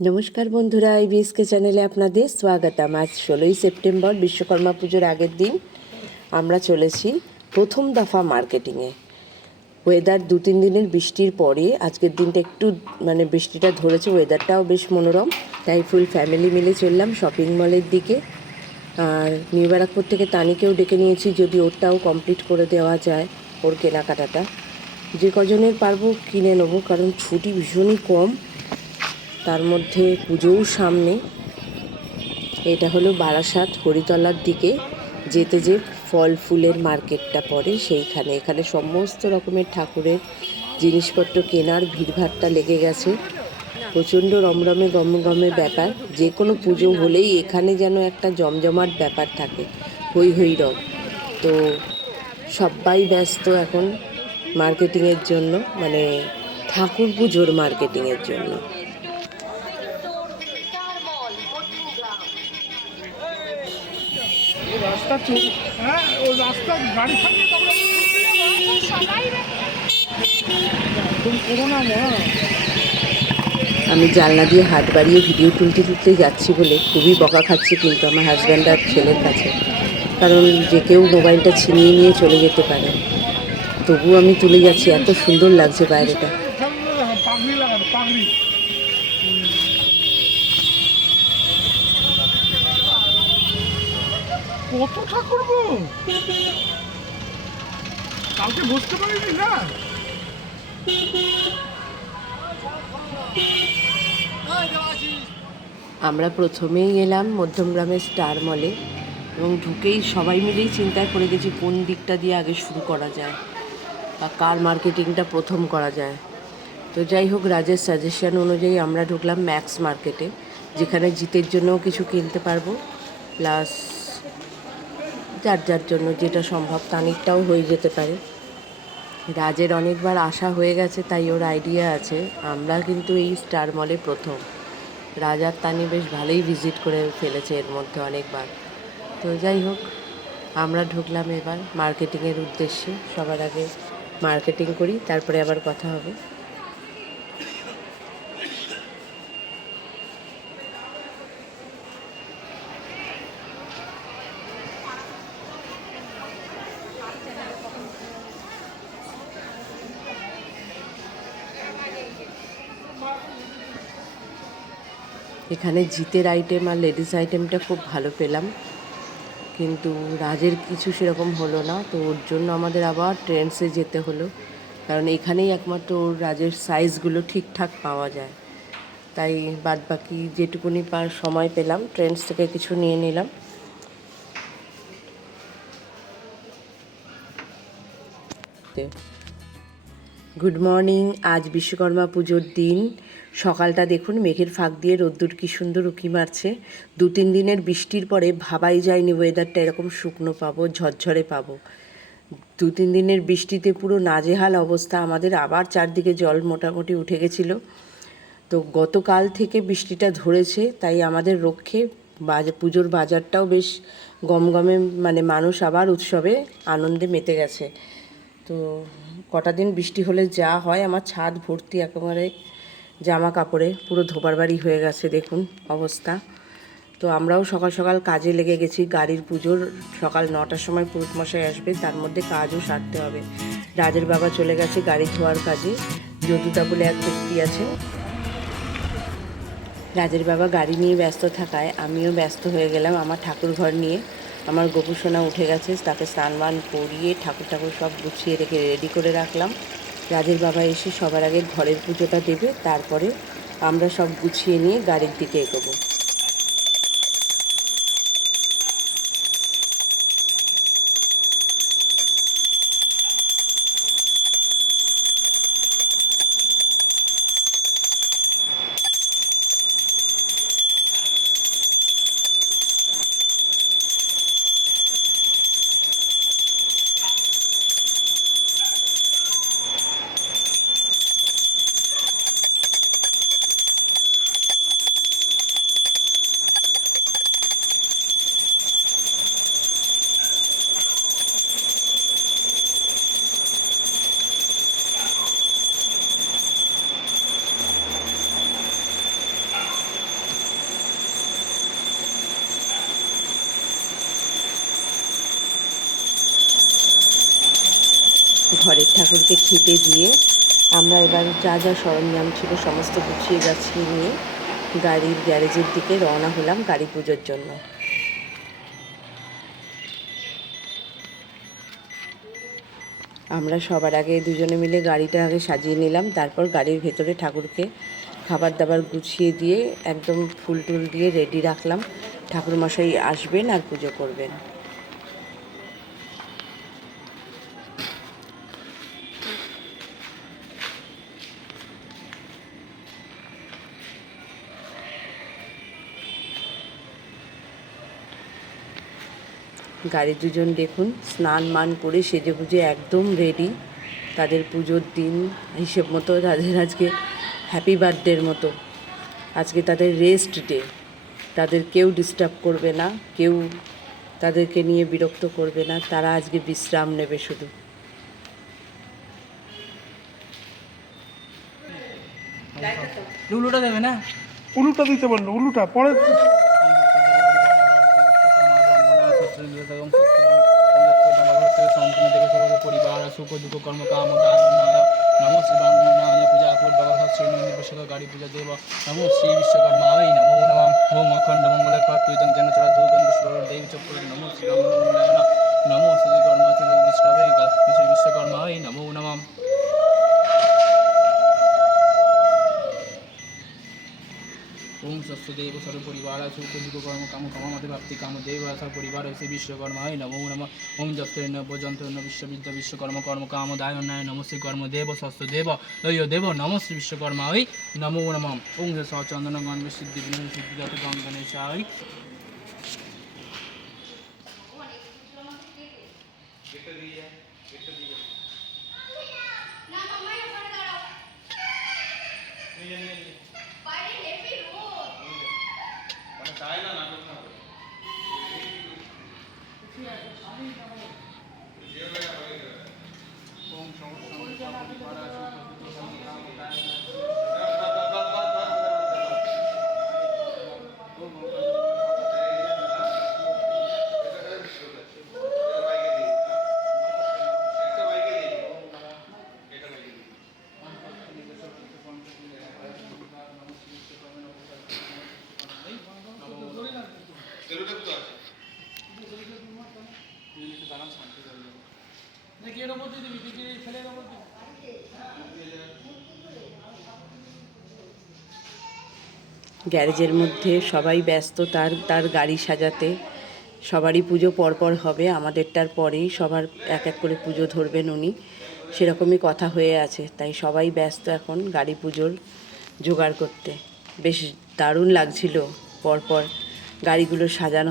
নমস্কার বন্ধুরা, আইবিএসকে চ্যানেলে আপনাদের স্বাগতম। আজ 16ই সেপ্টেম্বর, বিশ্বকর্মা পুজোর আগের দিন। আমরা চলেছি প্রথম দফা মার্কেটিংয়ে। ওয়েদার 2-3 দিনের বৃষ্টির পরে আজকের দিনটা একটু বৃষ্টিটা ধরেছে, ওয়েদারটাও বেশ মনোরম, তাই ফুল ফ্যামিলি মিলে চললাম শপিং মলের দিকে। আর নিউ ব্যারাকপুর থেকে তানিকেও ডেকে নিয়েছি, যদি ওরটাও কমপ্লিট করে দেওয়া যায়, ওর কেনাকাটাটা। যে কজনের পারবো কিনে নেবো, কারণ ছুটি ভীষণই কম, তার মধ্যে পুজোও সামনে। এটা হলো বারাসাত হরিতলার দিকে যেতে যে ফল ফুলের মার্কেটটা পড়ে সেইখানে। এখানে সমস্ত রকমের ঠাকুরের জিনিসপত্র কেনার ভিড়ভাড়টা লেগে গেছে। প্রচণ্ড রমরমে গমগমে ব্যাপার। যে কোনো পুজো হলেই এখানে যেন একটা জমজমাট ব্যাপার থাকে, হই হই রম। তো সবাই ব্যস্ত এখন মার্কেটিংয়ের জন্য, ঠাকুর পুজোর মার্কেটিংয়ের জন্য। আমি জানলা দিয়ে হাত বাড়িয়ে ভিডিও তুলতে যাচ্ছি বলে খুবই বকা খাচ্ছি কিন্তু আমার হাজব্যান্ড আর ছেলের কাছে, কারণ যে কেউ মোবাইলটা ছিনিয়ে নিয়ে চলে যেতে পারে। তবুও আমি তুলে যাচ্ছি, এত সুন্দর লাগছে বাইরেটা। কত ঠাকুর গো, কাউকে বুঝতে পারিনি না। আমরা প্রথমেই এলাম মধ্যমগ্রামের স্টার মলে, এবং ঢুকেই সবাই মিলেই চিন্তায় পড়ে গেছি কোন দিকটা দিয়ে আগে শুরু করা যায় বা কার মার্কেটিংটা প্রথম করা যায়। তো যাই হোক, রাজের সাজেশন অনুযায়ী আমরা ঢুকলাম ম্যাক্স মার্কেটে, যেখানে জিতের জন্যও কিছু কিনতে পারবো, প্লাস যার যার জন্য যেটা সম্ভব, তানিরটাও হয়ে যেতে পারে। রাজের অনেকবার আসা হয়ে গেছে, তাই ওর আইডিয়া আছে। আমরা কিন্তু এই স্টার মলে প্রথম। রাজ আর তানি বেশ ভালোই ভিজিট করে ফেলেছে এর মধ্যে অনেকবার। তো যাই হোক, আমরা ঢুকলাম এবার মার্কেটিংয়ের উদ্দেশ্যে। সবার আগে মার্কেটিং করি, তারপরে আবার কথা হবে। এখানে জিতের আইটেম আর লেডিস আইটেমটা খুব ভালো পেলাম, কিন্তু রাজের কিছু সেরকম হলো না। তো ওর জন্য আমাদের আবার ট্রেন্ডসে যেতে হলো, কারণ এখানেই একমাত্র ওর রাজের সাইজগুলো ঠিকঠাক পাওয়া যায়। তাই বাদ বাকি যেটুকুনি সময় পেলাম ট্রেন্ডস থেকে কিছু নিয়ে নিলাম। Good morning. আজ বিশ্বকর্মা পুজোর দিন। সকালটা দেখুন, মেঘের ফাঁক দিয়ে রোদ্দুর কী সুন্দর উঁকি মারছে। 2-3 দিনের বৃষ্টির পরে ভাবাই যায়নি ওয়েদারটা এরকম শুকনো পাবো, ঝরঝরে পাবো। 2-3 দিনের বৃষ্টিতে পুরো নাজেহাল অবস্থা আমাদের। আবার চারদিকে জল মোটামুটি উঠে গেছিলো। তো গতকাল থেকে বৃষ্টিটা ধরেছে, তাই আমাদের রক্ষে পুজোর বাজারটাও বেশ গমগমে, মানুষ আবার উৎসবে আনন্দে মেতে গেছে। তো কটা দিন বৃষ্টি হলে যা হয়, আমার ছাদ ভর্তি একেবারে জামা কাপড়ে, পুরো ধোবার বাড়ি হয়ে গেছে দেখুন অবস্থা। তো আমরাও সকাল সকাল কাজে লেগে গেছি। গাড়ির পুজোর সকাল 9টার সময় পুরুতমশাই আসবে, তার মধ্যে কাজও সারতে হবে। রাজের বাবা চলে গেছে গাড়ি ধোয়ার কাজে। যদুদা বলে এক ব্যক্তি আছে, রাজের বাবা গাড়ি নিয়ে ব্যস্ত থাকায় আমিও ব্যস্ত হয়ে গেলাম আমার ঠাকুর ঘর নিয়ে। আমার গোপুসোনা উঠে গেছে, তাকে স্নান করিয়ে ঠাকুর সব গুছিয়ে রেখে রেডি করে রাখলাম। রাজের বাবা এসে সবার আগে ঘরের পুজোটা দেবে, তারপরে আমরা সব গুছিয়ে নিয়ে গাড়ির দিকে এগোবো। ঘরের ঠাকুরকে খেতে দিয়ে আমরা এবার যা যা সরঞ্জাম ছিল সমস্ত গুছিয়ে গাছিয়ে নিয়ে গাড়ির গ্যারেজের দিকে রওনা হলাম গাড়ি পুজোর জন্য। আমরা সবার আগে দুজনে মিলে গাড়িটা আগে সাজিয়ে নিলাম, তারপর গাড়ির ভেতরে ঠাকুরকে খাবার দাবার গুছিয়ে দিয়ে একদম ফুল টুল দিয়ে রেডি রাখলাম। ঠাকুরমশাই আসবেন আর পুজো করবেন। গাড়ির দুজন দেখুন স্নান মান করে সেজে গুজে একদম রেডি। তাদের পুজোর দিন হিসেব মতো তাদের আজকে হ্যাপি বার্থডের মতো, আজকে তাদের রেস্ট ডে। তাদের কেউ ডিস্টার্ব করবে না, কেউ তাদেরকে নিয়ে বিরক্ত করবে না, তারা আজকে বিশ্রাম নেবে শুধু। লুলুটা দেবে না? উলুটা দিতে বললো, উলুটা পরে পরিবার সুখ দুঃখ কর্ম কাম নমো শ্রী পূজা পূর্ব গাড়ি পূজা দেব নমো শ্রী বিশ্বকর্মা নমো নম ওম অখণ্ড মঙ্গল তুইতং যেন চলা দেবী চক্র নমো শ্রী নমো শ্রী কর্মা বিশ্বকর্মা নমো নম। ओम सत्सदेव सर्वपरिवार सुखदुख कर्म काम कामते प्राप्ति कामदेव सर्वपरिवार श्री विश्वकर्माय नमो नमः। ओम जस्तेन भजन्तन विश्वविद्या विश्वकर्म कर्म कामदाय नमो श्री कर्मदेव सत्सदेव दयो देव नमो श्री विश्वकर्माय नमो नमः। ओम सचंदन गण सिद्धि विनाश सिद्धिदात गणेशाय গ্যারেজের মধ্যে সবাই ব্যস্ত তার তার গাড়ি সাজাতে। সবারই পুজো পরপর হবে, আমাদেরটার পরেই সবার এক এক করে পুজো ধরবেন উনি, সেরকমই কথা হয়ে আছে। তাই সবাই ব্যস্ত এখন গাড়ি পুজোর জোগাড় করতে। বেশ দারুণ লাগছিল পরপর গাড়িগুলো সাজানো